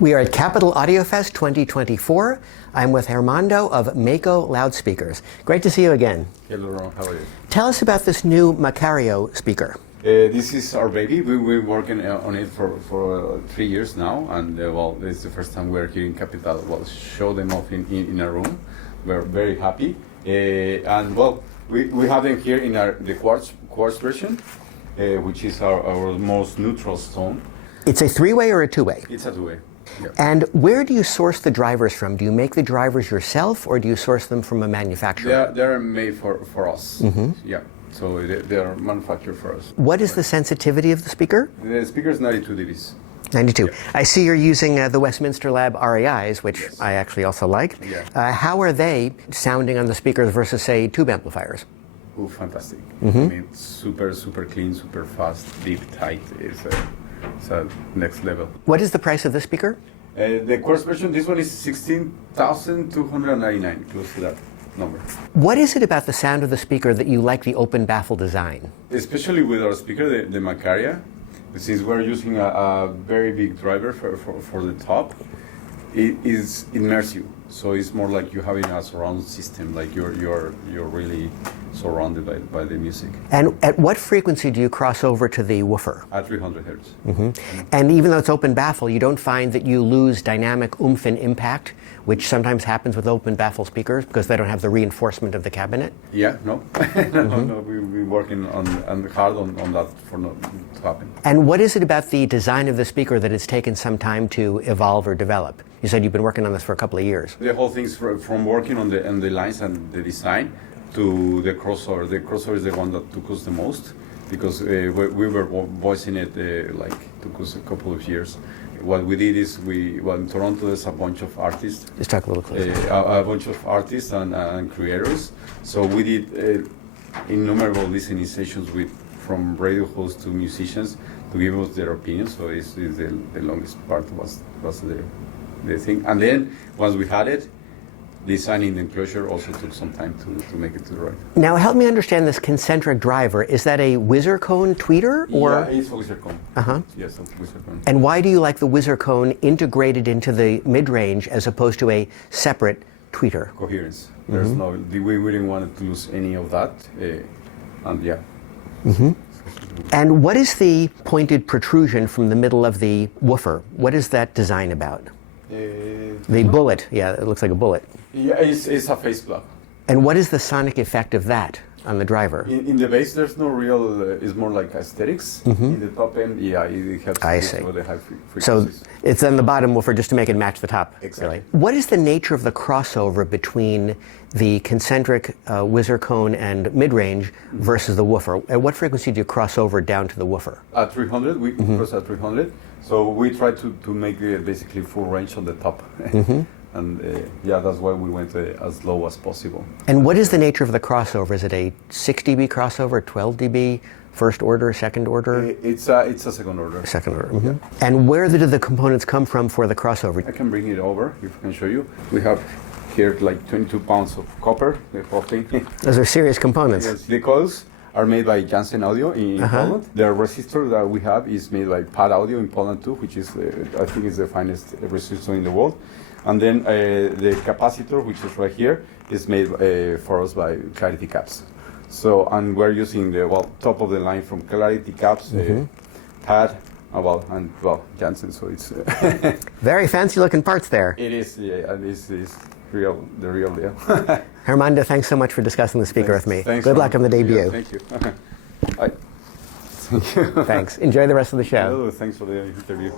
We are at Capital AudioFest 2024. I'm with Armando of MACO loudspeakers. Great to see you again. Hello, Ron. How are you? Tell us about this new MACO speaker. This is our baby. We've been working on it for 3 years now, and well, this is the first time we're here in Capital. Well, show them off in a room. We're very happy, and well, we have them here in the quartz version, which is our most neutral tone. It's a three-way or a two-way? It's a two-way. Yeah. And where do you source the drivers from? Do you make the drivers yourself, or do you source them from a manufacturer? They're made for us. Mm-hmm. Yeah. So they're manufactured for us. What is the sensitivity of the speaker? The speaker is 92 dBs. 92. Yeah. I see you're using the Westminster Lab RAIs, which yes. I actually also like. Yeah. How are they sounding on the speakers versus, say, tube amplifiers? Oh, fantastic. Mm-hmm. I mean, super clean, super fast, deep, tight. It's a next level. What is the price of this speaker? The quartz version, this one is $16,299, close to that number. What is it about the sound of the speaker that you like the open baffle design? Especially with our speaker, the Macaria, since we're using a very big driver for the top, it is immersive. So it's more like you having a surround system, like you're really surrounded by the music. And at what frequency do you cross over to the woofer? At 300 hertz. Mm-hmm. And even though it's open baffle, you don't find that you lose dynamic oomph and impact, which sometimes happens with open baffle speakers because they don't have the reinforcement of the cabinet? Yeah, no. No, we've been working hard on that for not to happen. And what is it about the design of the speaker that it's taken some time to evolve or develop? You said you've been working on this for a couple of years. The whole thing's from working on the lines and the design to the crossover. The crossover is the one that took us the most because we were voicing it took us a couple of years. What we did is in Toronto there's a bunch of artists. Just talk a little closer. A bunch of artists and creators. So we did innumerable listening sessions from radio hosts to musicians to give us their opinions. So it's the longest part was the thing. And then once we had it, designing the enclosure also took some time to make it to the right. Now help me understand this concentric driver. Is that a whizzer cone tweeter? Or? Yeah, it's a whizzer cone. Uh-huh. Yes, it's a whizzer cone. And why do you like the whizzer cone integrated into the mid-range as opposed to a separate tweeter? Coherence. There's we didn't want to lose any of that. And yeah. Mm-hmm. And what is the pointed protrusion from the middle of the woofer? What is that design about? The bullet, yeah, it looks like a bullet. Yeah, it's a face plug. And what is the sonic effect of that on the driver? In the bass, there's no real, it's more like aesthetics. Mm-hmm. In the top end, yeah, it helps with the high frequencies. So it's on the bottom woofer just to make it match the top. Exactly. Really. What is the nature of the crossover between the concentric whizzer cone and mid-range versus the woofer? At what frequency do you cross over down to the woofer? At 300, we cross at 300. So we try to make basically full range on the top. Mm-hmm. And yeah, that's why we went as low as possible. And what is the nature of the crossover? Is it a 6 dB crossover, 12 dB, first order, second order? It's a second order. Second order. Mm-hmm. Yeah. And where do the components come from for the crossover? I can bring it over if I can show you. We have here like 22 pounds of copper, the whole thing. Those are serious components. Yes, the coils are made by Jansen Audio in Poland. The resistor that we have is made by Pad Audio in Poland too, which is I think is the finest resistor in the world. And then the capacitor, which is right here, is made for us by Clarity Caps. So, and we're using the top of the line from Clarity Caps, Pad, Jansen. So it's very fancy looking parts there. It is, yeah, and it's the real deal. Armando, thanks so much for discussing the speaker with me. Thanks. Good luck on the debut. Yeah, thank you. Thank you. Thanks. Enjoy the rest of the show. Oh, thanks for the interview.